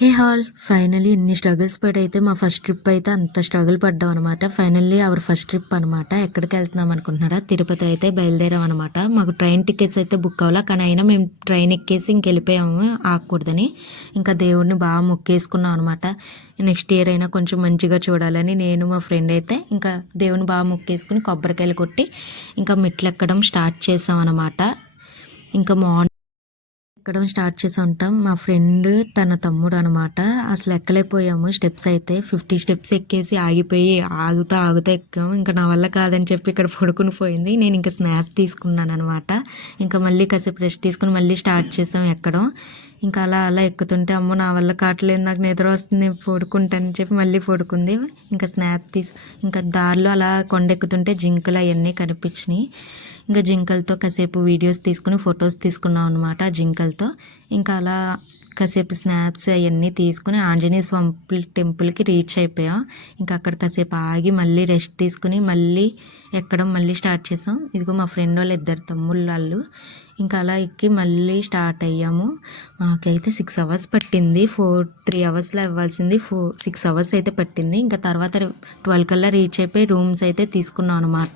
హే hall finally ఇన్ని struggles పడైతే మా first trip అయితే అంత స్ట్రగుల్ పడ్డాం అనమాట. ఫైనల్లీ అవర్ ఫస్ట్ ట్రిప్ అనమాట. ఎక్కడికి వెళ్తున్నాం అనుకుంటున్నారా? తిరుపతి అయితే బయలుదేరాం అనమాట. మాకు ట్రైన్ టికెట్స్ అయితే బుక్ అవ్వాలా, కానీ అయినా మేము ట్రైన్ ఎక్కేసి ఇంకెళ్ళిపోయాము ఆగకూడదని. ఇంకా దేవుడిని బాగా మొక్కేసుకున్నాం అనమాట. నెక్స్ట్ ఇయర్ అయినా కొంచెం మంచిగా చూడాలని నేను మా ఫ్రెండ్ అయితే ఇంకా దేవుని బాగా మొక్కేసుకుని కొబ్బరికాయలు కొట్టి ఇంకా మెట్లు ఎక్కడం స్టార్ట్ చేసాం అనమాట. ఇంకా మార్నింగ్ ఎక్కడం స్టార్ట్ చేసి ఉంటాం. మా ఫ్రెండ్ తన తమ్ముడు అనమాట. అసలు ఎక్కలేకపోయాము స్టెప్స్ అయితే 50 స్టెప్స్ ఎక్కేసి ఆగిపోయి ఆగుతా ఎక్కాము. ఇంకా నా వల్ల కాదని చెప్పి ఇక్కడ పడుకుని పోయింది. నేను ఇంకా స్నాప్ తీసుకున్నాను అనమాట. ఇంకా మళ్ళీ కాసేపు రెస్ట్ తీసుకుని మళ్ళీ స్టార్ట్ చేసాం ఎక్కడం. ఇంకా అలా ఎక్కుతుంటే అమ్మో నా వల్ల కావట్లేదు, నాకు నిద్ర వస్తుంది, పడుకుంటానని చెప్పి మళ్ళీ పడుకుంది. ఇంకా స్నాప్ ఇంకా దారిలో అలా కొండెక్కుతుంటే జింకలు అవన్నీ కనిపించినాయి. ఇంకా జింకలతో కాసేపు వీడియోస్ తీసుకుని ఫొటోస్ తీసుకున్నాం అనమాట జింకలతో. ఇంకా అలా కాసేపు స్నాప్స్ అవన్నీ తీసుకుని ఆంజనేయ స్వామి టెంపుల్కి రీచ్ అయిపోయాం. ఇంకా అక్కడ కాసేపు ఆగి మళ్ళీ రెస్ట్ తీసుకుని మళ్ళీ ఎక్కడం మళ్ళీ స్టార్ట్ చేసాం. ఇదిగో మా ఫ్రెండ్ వాళ్ళు 2 తమ్ముళ్ళు వాళ్ళు. ఇంకా అలా ఎక్కి మళ్ళీ స్టార్ట్ అయ్యాము. మాకైతే 6 అవర్స్ పట్టింది. 3 అవర్స్లో అవ్వాల్సింది 6 అవర్స్ అయితే పట్టింది. ఇంకా తర్వాత 12 కల్లా రీచ్ అయిపోయి రూమ్స్ అయితే తీసుకున్నాం అనమాట.